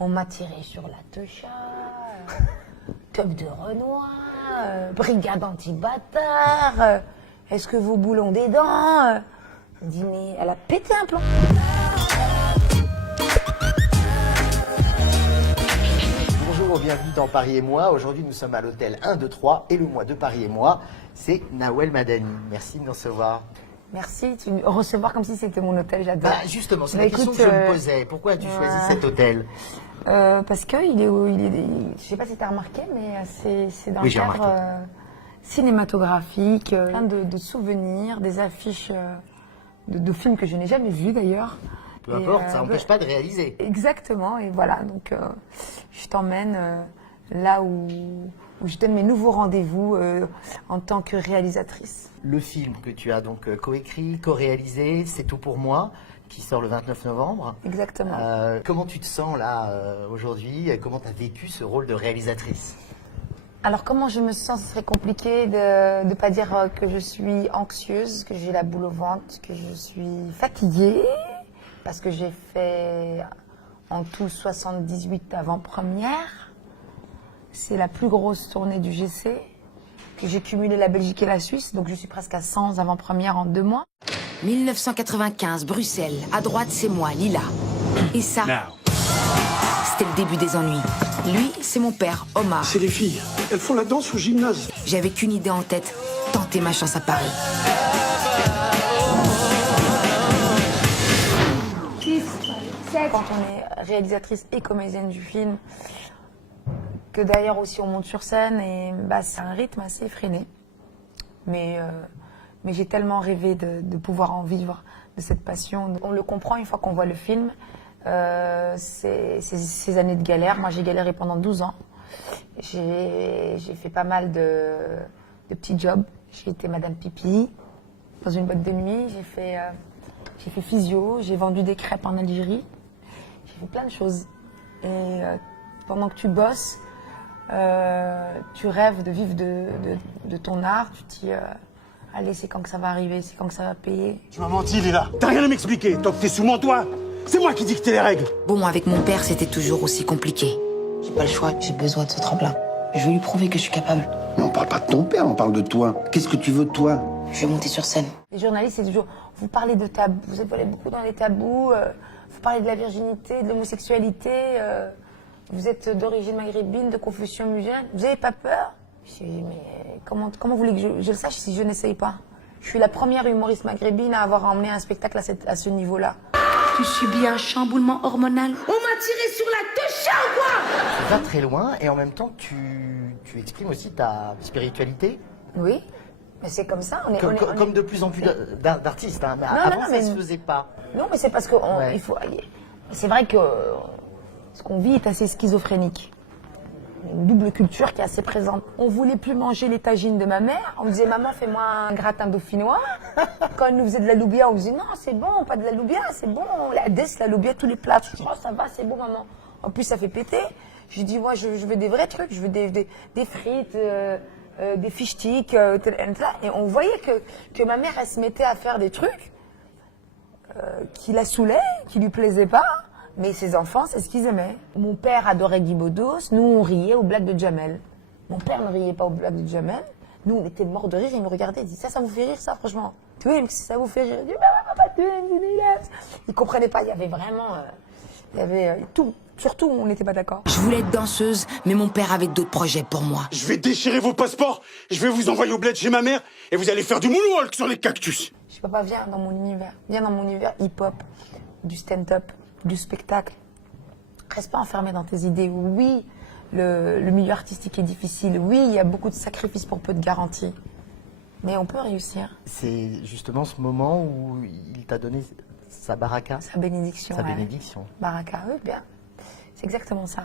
On m'a tiré sur la techa, top de Renoir, brigade anti-bâtard, est-ce que vos boulons des dents Dîner, elle a pété un plomb. Bonjour, bienvenue dans Paris et moi. Aujourd'hui, nous sommes à l'hôtel 1, 2, 3 et le mois de Paris et moi, c'est Nawel Madani. Merci de nous recevoir. Merci, tu me recevoir comme si c'était mon hôtel, j'adore. Bah justement, c'est la question que je me posais. Pourquoi as-tu choisi cet hôtel? Parce que je sais pas si tu as remarqué, mais c'est dans le cadre cinématographique, plein de souvenirs, des affiches de films que je n'ai jamais vus d'ailleurs. Peu importe, ça n'empêche pas de réaliser. Exactement, et voilà, donc je t'emmène là où je donne mes nouveaux rendez-vous en tant que réalisatrice. Le film que tu as donc coécrit, co-réalisé, C'est tout pour moi, qui sort le 29 novembre. Exactement. Comment tu te sens là aujourd'hui? Comment tu as vécu ce rôle de réalisatrice? Alors comment je me sens? Ce serait compliqué de ne pas dire que je suis anxieuse, que j'ai la boule au ventre, que je suis fatiguée, parce que j'ai fait en tout 78 avant-premières. C'est la plus grosse tournée du GC, que j'ai cumulé la Belgique et la Suisse, donc je suis presque à 100 avant-premières en 2 mois. 1995, Bruxelles. À droite, c'est moi, Lila. Et ça, c'était le début des ennuis. Lui, c'est mon père, Omar. C'est les filles. Elles font la danse au gymnase. J'avais qu'une idée en tête, tenter ma chance à Paris. Quand on est réalisatrice et comédienne du film, que d'ailleurs aussi on monte sur scène, et c'est un rythme assez effréné. Mais j'ai tellement rêvé de pouvoir en vivre, de cette passion. On le comprend une fois qu'on voit le film, ces années de galère. Moi j'ai galéré pendant 12 ans. J'ai fait pas mal de petits jobs. J'ai été Madame Pipi dans une boîte de nuit. J'ai fait physio, j'ai vendu des crêpes en Algérie. J'ai fait plein de choses. Et pendant que tu bosses, tu rêves de vivre de ton art. Tu te dis, allez, c'est quand que ça va arriver, c'est quand que ça va payer. Tu m'as menti, Lila. T'as rien à m'expliquer. Tant que t'es sous mon toit, c'est moi qui dictais les règles. Bon, avec mon père, c'était toujours aussi compliqué. J'ai pas le choix, j'ai besoin de ce tremplin. Je veux lui prouver que je suis capable. Mais on parle pas de ton père, on parle de toi. Qu'est-ce que tu veux de toi? Je vais monter sur scène. Les journalistes, c'est toujours, vous parlez de tabous, vous êtes beaucoup dans les tabous, vous parlez de la virginité, de l'homosexualité, vous êtes d'origine maghrébine, de confession musulmane, vous n'avez pas peur? Je dis, mais comment vous voulez que je le sache si je n'essaye pas? Je suis la première humoriste maghrébine à avoir emmené un spectacle à ce niveau-là. Tu subis un chamboulement hormonal. On m'a tiré sur la techa ou quoi? Tu vas très loin et en même temps tu exprimes aussi ta spiritualité. Oui, mais c'est comme ça. Comme de plus en plus d'artistes, hein. Mais Non, avant non, ça se faisait pas. Non, mais c'est parce que c'est vrai que ce qu'on vit est assez schizophrénique. Une double culture qui est assez présente. On voulait plus manger les tagines de ma mère. On me disait, maman, fais-moi un gratin dauphinois. Quand elle nous faisait de la loubia, on me disait, non, c'est bon, pas de la loubia, c'est bon. La desse, la loubia, tous les plats. Je dis, oh, ça va, c'est bon, maman. En plus, ça fait péter. Je dis, moi, je veux des vrais trucs. Je veux des frites, des fish sticks, et on voyait que ma mère, elle se mettait à faire des trucs qui la saoulaient, qui lui plaisaient pas. Mais ses enfants, c'est ce qu'ils aimaient. Mon père adorait Guy Bedos, nous on riait aux blagues de Jamel. Mon père ne riait pas aux blagues de Jamel. Nous on était morts de rire, il nous regardait, il dit ça vous fait rire ça franchement? Tu vois, ça vous fait rire? Il dit il comprenait pas, il y avait vraiment, il y avait tout. Surtout on n'était pas d'accord. Je voulais être danseuse, mais mon père avait d'autres projets pour moi. Je vais déchirer vos passeports, je vais vous envoyer au bled chez ma mère et vous allez faire du moonwalk sur les cactus. Je dis, papa, viens dans mon univers hip-hop, du stand-up, du spectacle. Reste pas enfermé dans tes idées. Oui, le milieu artistique est difficile. Oui, il y a beaucoup de sacrifices pour peu de garanties. Mais on peut réussir. C'est justement ce moment où il t'a donné sa baraka. Sa bénédiction. Sa bénédiction. Baraka, oui, bien. C'est exactement ça.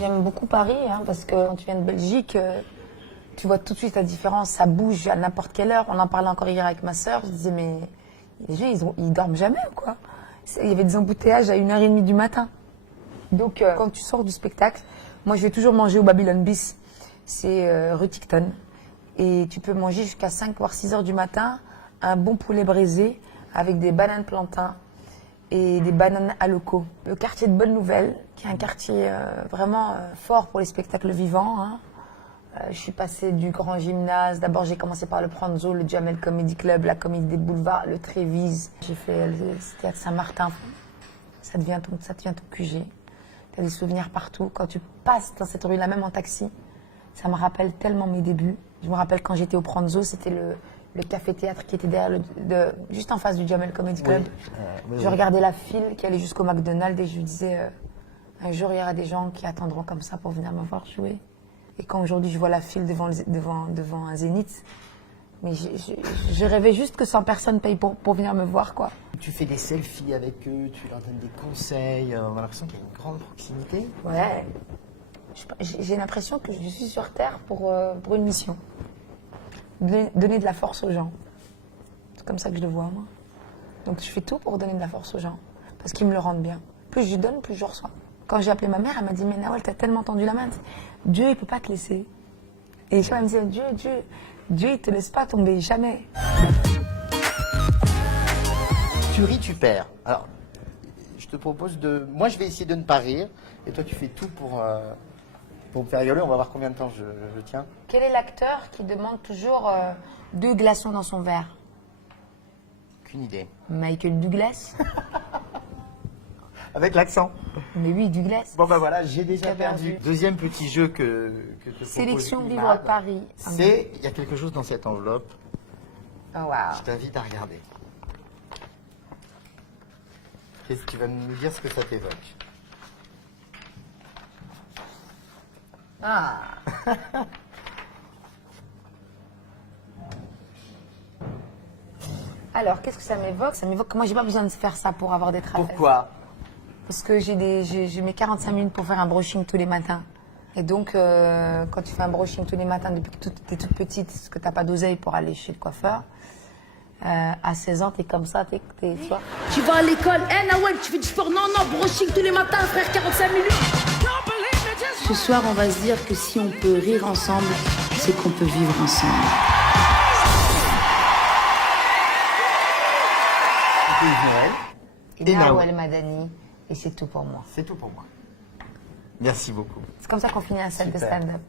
J'aime beaucoup Paris, parce que quand tu viens de Belgique, tu vois tout de suite la différence. Ça bouge à n'importe quelle heure. On en parlait encore hier avec ma sœur. Je disais, mais les gens, ils dorment jamais, quoi. Il y avait des embouteillages à 1h30 du matin. Donc, quand tu sors du spectacle, moi, je vais toujours manger au Babylon Bis. C'est rue Ticton. Et tu peux manger jusqu'à 5 voire 6 heures du matin un bon poulet braisé avec des bananes plantains et des bananes à locaux. Le quartier de Bonne Nouvelle, qui est un quartier vraiment fort pour les spectacles vivants. Hein. Je suis passée du grand gymnase. D'abord, j'ai commencé par le Pranzo, le Jamel Comedy Club, la Comédie des Boulevards, le Trévise. J'ai fait le théâtre Saint-Martin. Ça devient ton QG. Tu as des souvenirs partout. Quand tu passes dans cette rue-là, même en taxi, ça me rappelle tellement mes débuts. Je me rappelle quand j'étais au Pranzo, c'était le café-théâtre qui était derrière, juste en face du Jamel Comedy Club. Je regardais la file qui allait jusqu'au McDonald's et je me disais, un jour, il y aura des gens qui attendront comme ça pour venir me voir jouer. Et quand aujourd'hui, je vois la file devant un Zénith, mais je rêvais juste que 100 personnes payent pour venir me voir, quoi. Tu fais des selfies avec eux, tu leur donnes des conseils, on a l'impression qu'il y a une grande proximité. Ouais. J'ai l'impression que je suis sur Terre pour une mission. Donner de la force aux gens. C'est comme ça que je le vois, moi. Donc je fais tout pour donner de la force aux gens. Parce qu'ils me le rendent bien. Plus je donne, plus je reçois. Quand j'ai appelé ma mère, elle m'a dit, mais Nawel, t'as tellement tendu la main. Dieu, il peut pas te laisser. Et les gens, elle me disaient, Dieu, il te laisse pas tomber, jamais. Tu ris, tu perds. Alors, je te propose de... Moi, je vais essayer de ne pas rire. Et toi, tu fais tout pour me faire rigoler. On va voir combien de temps je tiens. Quel est l'acteur qui demande toujours 2 glaçons dans son verre? Aucune idée. Michael Douglas. Avec l'accent. Mais oui, Douglas. Bon, ben voilà, j'ai déjà T'as perdu. Deuxième petit jeu que je te propose. Sélection Imad. Vivre à Paris. C'est... Il y a quelque chose dans cette enveloppe. Oh, wow. Je t'invite à regarder. Qu'est-ce que tu vas nous dire ce que ça t'évoque? Ah. Alors, qu'est-ce que ça m'évoque? Ça m'évoque que moi, j'ai pas besoin de faire ça pour avoir des trapèzes. Pourquoi? Parce que j'ai mes 45 minutes pour faire un brushing tous les matins. Et donc, quand tu fais un brushing tous les matins depuis que tu es toute petite, parce que tu n'as pas d'oseille pour aller chez le coiffeur, à 16 ans, tu es comme ça, tu vois. Tu vas à l'école, Nawel, tu fais du sport? Non, brushing tous les matins, frère, 45 minutes. Ce soir, on va se dire que si on peut rire ensemble, c'est qu'on peut vivre ensemble. Et Nawel Madani. Et c'est tout pour moi. C'est tout pour moi. Merci beaucoup. C'est comme ça qu'on finit un set de Super. stand-up.